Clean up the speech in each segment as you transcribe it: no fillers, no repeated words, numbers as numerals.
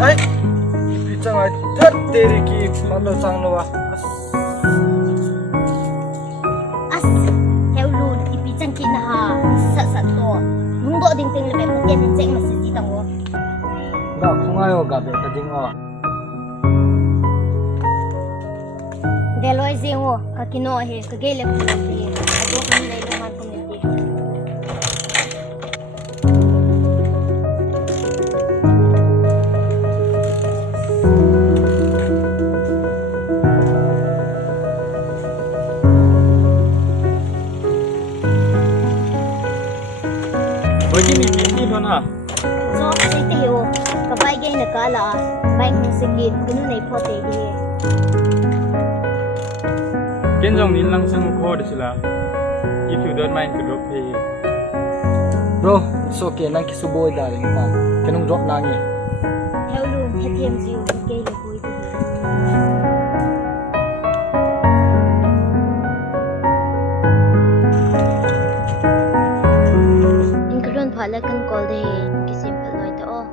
ai Pichangai Tat teri ki Palo sang nawa As Helun Ipichan kinaha Sat to Nungdo ding ting lebe Pagyan hinseng masisi tango Ga kungayo gabe tading o Deloy zingo Kakino he Kagele kumiti Ado kami na ilungan kumiti Begini bini dona So siti hiyo Kabay gay nakala Bay kong sigit Kuno na ipote hiye Kenjong nin lang sang ko sila. If you don't mind, could drop pay. Bro, it's okay. Nang kisuboy darling ta. Kanong drop na ngi. Helun Hetiem ziyo Kagele boy hiye Ingkaron pala kan call de Kisimple loy to oh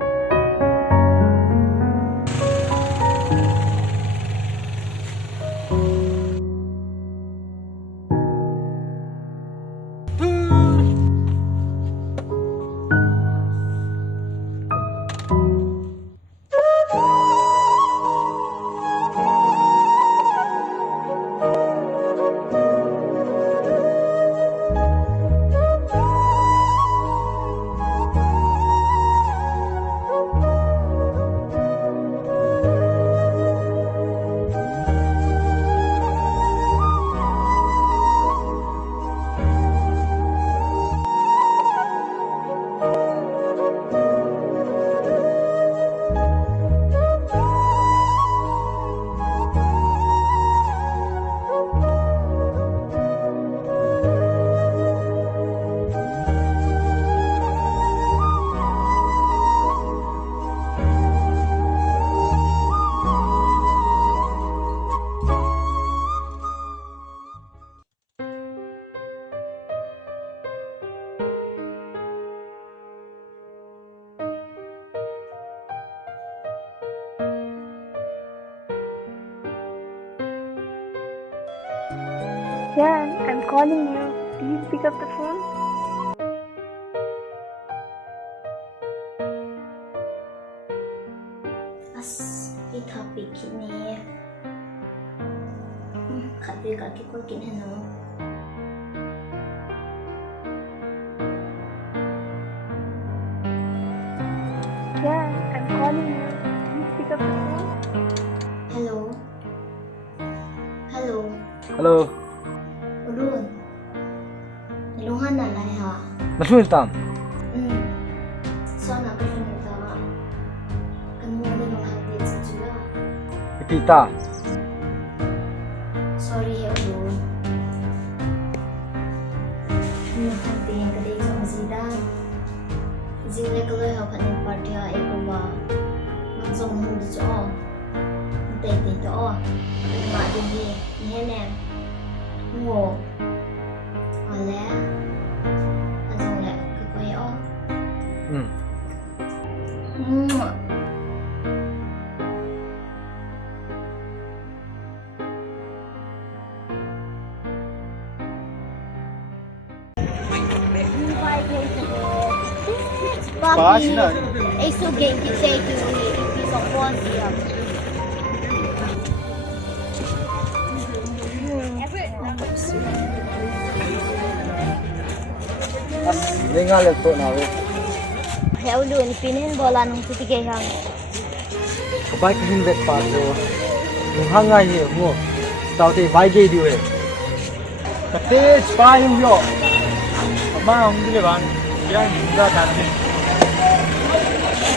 Yeah, I'm calling you. Please pick up the phone. As itopic kini Kapi kaki ko kinano Yeah, I'm calling you. Please pick up the phone. Hello Hello Hello. Ulun Ilungan na lai ha Nasun tam. So na ka pinita Kanuwa na yung hapit sa tula Ipita. Sorry Ulun Yung hapit ka day sa masida Zile ka loy hapan yung partya eko ba Magsong nung di siya Tay dito Ano nga din di Nihenem Ngo Ole Azong le Kakoy Mwah Papi, é isso que sei que eu só posso Dengar lepo na we. Helun pinin bola nung titigay hang. Kabay ka hinvet pa so. Yung hangay niyo mo. Tao te bai gay diwe. Kate pa yung yo. Ama ang dili ban. Yang sudah tadi.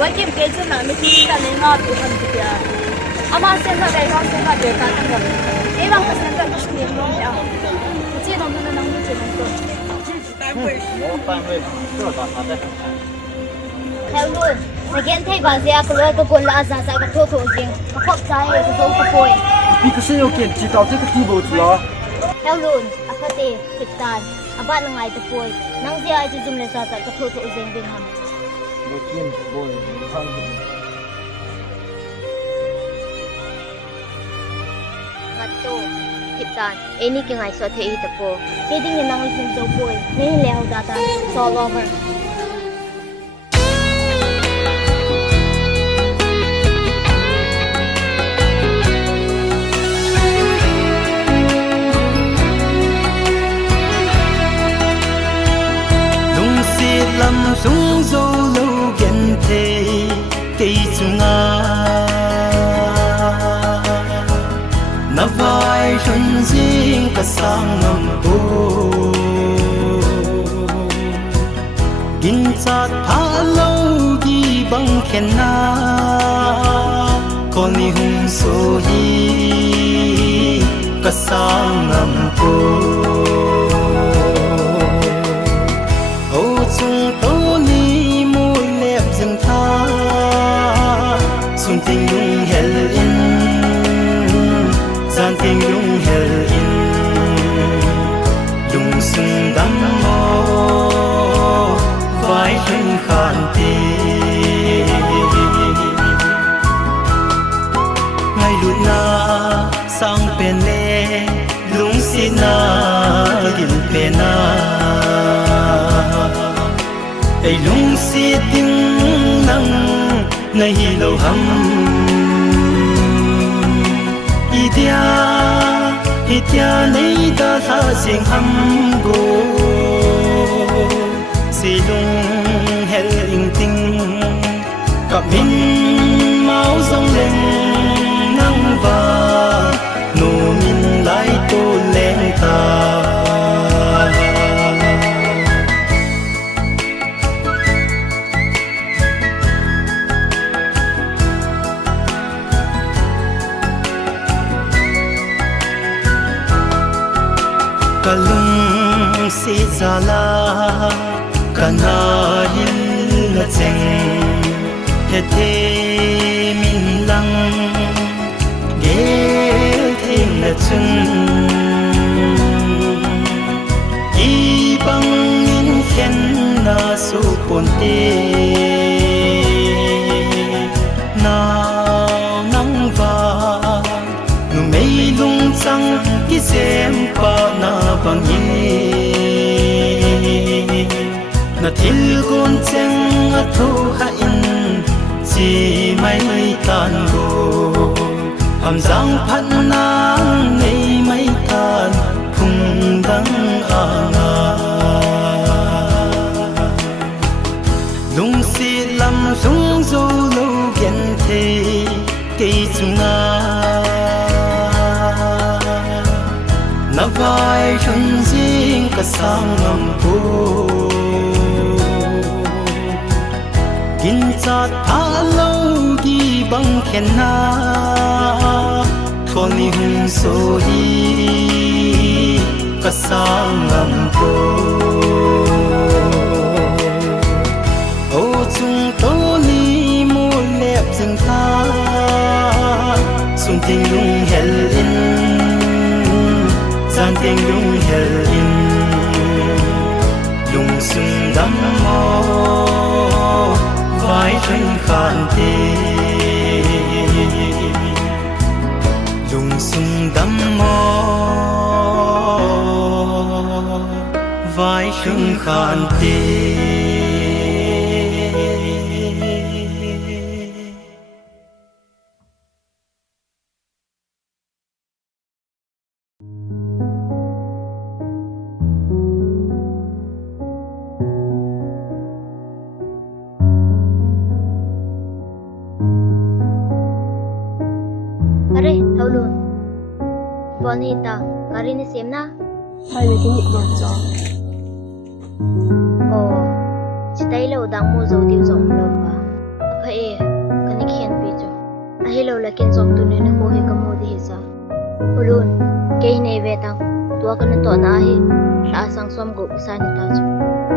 Wakim keju na miti ka nenga tu han tiya. Ama senga dai ka senga de ka nang ga. E bang ka senga ka shi mo ya. Ji dong na nang ji nang ko. Oh, panwe. Tuh tak ada. Helun, again thay ba siya ko lo ko kon la sa sa ka tho tho jing. Ka khop sai ko tho ko poi. Bi ka se yo ken chi tao te ka ti bo tu lo. Helun, akate kitan. Aba nang ai to poi. Nang siya ai chu zum le sa sa ka tho tho jing ding ham. Lo ken boy. Hang. to tip tan any king I saw the ita po keding ni nang isin so boy nei leho data it's all over lâm súng dâu lâu gần thế cây chung na vai chân riêng cả sang ngầm bố gin cha tha lâu đi bằng khen na con ni hung so hi cả sang ngầm bố chung tố ni mu lẹp dừng tha xuân tình lung hel in gian tình lung hel in lung xuân đắm mô vai chân khan tê ngày lụt na sang bên lê lung xin na gil bên na ai lung si ting nang nay lâu hầm itia nay ta tha sing hầm go si lung hel ing ting cặp min máu dòng lên nang va nô min lại tô lên ta kalung si zala kana hil na cheng he the min lang ge thim na chun i bang in khen na su pon te na nang va nu mei lung chang ki sem pa na bang ye na thil gon cheng a thu ha in chi mai tan go am giang phan na nei mai tan phung dang anga lung si lam sung zo lo gen the cây chunga na vai chân riêng cả sang ngầm bố gin cha tha lâu đi bằng khen na con ni hung so hi cả sang ngầm bố ô chung tố ni mu lẹp dừng ta xuân tình lung hel in gian tình lung hel in lung xuân đắm mô vai chân khan tê lung xuân đắm mô vai chân khan tê Are, Taulun. Bonita, karin ni Simna? Hay là cái nhịp bột gió. Oh, chỉ tay lâu đang mua dầu tiêu rộng lâu ba. Phải, cái này khiên bị cho. Ahi lâu là kiên rộng tu nên nó có hệ cầm mua đi sao? Taulun, cái này về tăng, tua cái nó tỏa na ahi, là sang xóm gục sang như ta chứ.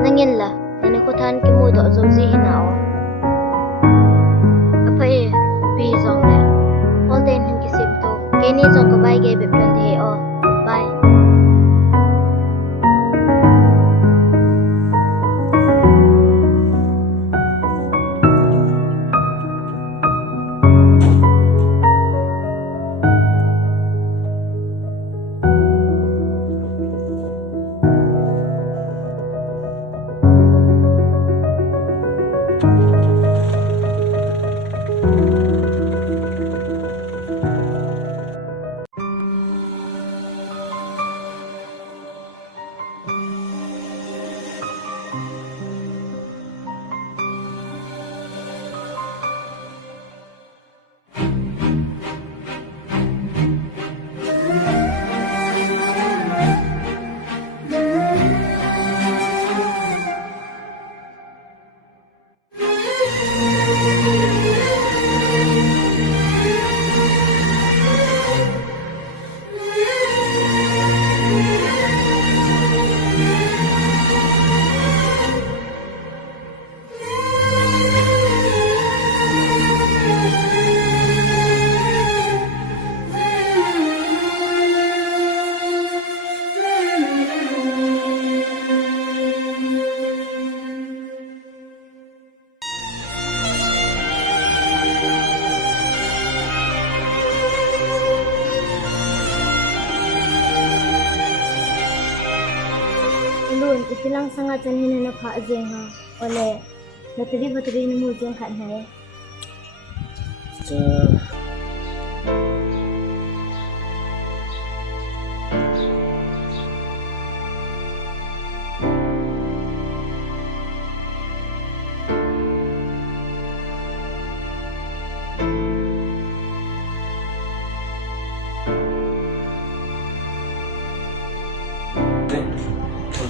Nangin là, nên có than cái mua tọa dầu gì nào? Phải, bị rộng nè. All day hình cái sim to. Cái này rộng cái bài ghé bị plan thế oh. Bye. tilang sanga chan hin na pha jeng ha ole batri ni mu jeng khan hai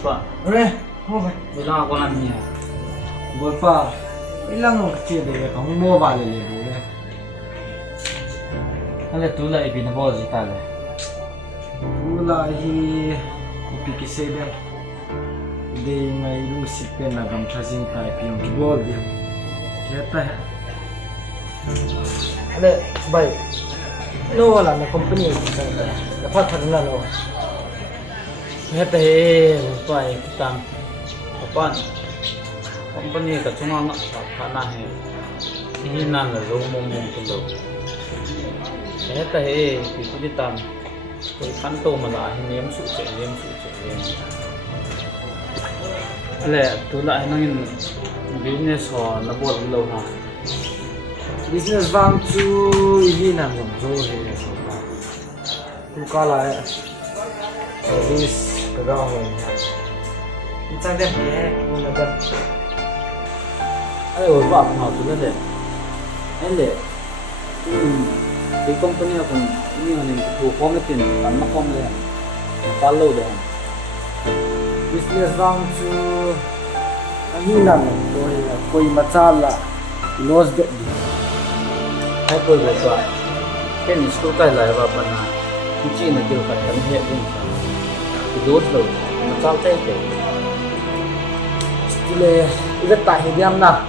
Pak, Ore, oh vai. bilang aku nak ni. Bolpa, ilang kecil deh, kamu mau balik dulu. Ale tu lah ibi na bozi tale. Tu lah ipi kisah dia ngai lusi pen na gam tracing kai pion kibol dia. Kata है. Ale, bye. No wala na company kita. Dapat haruna no. Kata है, kita Kapan? Company ka cuma nak kana hai. Ini nan la lo mong tu lo. Saya tak itu di tam. Koi kan to mala hin yem su che. Le tu la nangin business ho na bol lo ha. business vang chu ini na gam zo he. Tu kala hai. Service kada ho ya. Insang deh ya, mula dah. Ada beberapa hal tu le. Ele. Di company aku ini kan itu komitin, kan makom le. Kalau dah. business vang chu ini na to ya, koi macala loss de. Hai koi betul. Kan isu kai lah apa na. Kucing nak kira kan he din. Dos lo. Macal teh. Ile ibe tak hidiam na.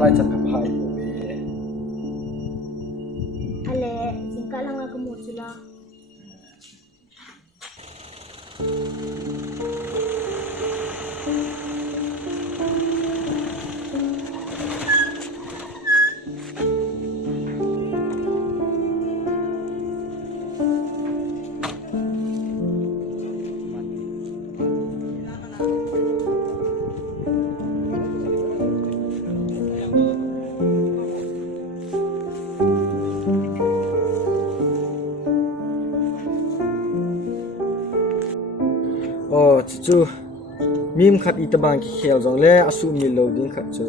rai chat ka phai bo be Ale, singka lang nga kamot sila. oh chu mim khat itabang ki khel jong le asu mi lo ding khat chu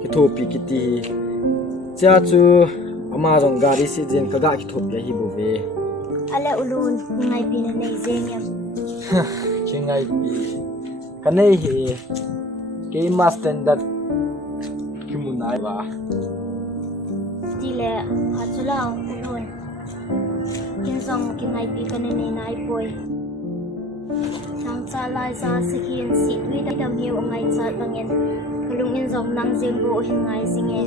ki thopi ki ti cha chu ama jong gari si jen ka ga ki thop ya hi bo ve Ale ulun, ngay pinanay zenyam. chingai pi kanei he ke ma standard kimunai ba Tile, hatsulao, ulun. Kinsong kinay pi kananay na ipoy. Nang salay sa sikin si Tui dam hiu ngay sat bangin. Kalungin zong nang zengbo hin ngay singe.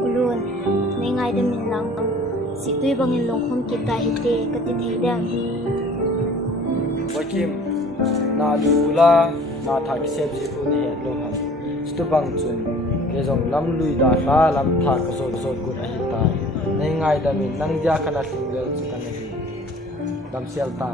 Ulun, ngay damin lang. Si Tui bangin longkom kita hite katitay dam. wakim na dula na tha ki sep ji pu ni he lo ham stu bang chun ke jong lam lui da ta lam tha ko so ku a hi ta nei ngai da min nang ja kana single chu kana hi dam sel ta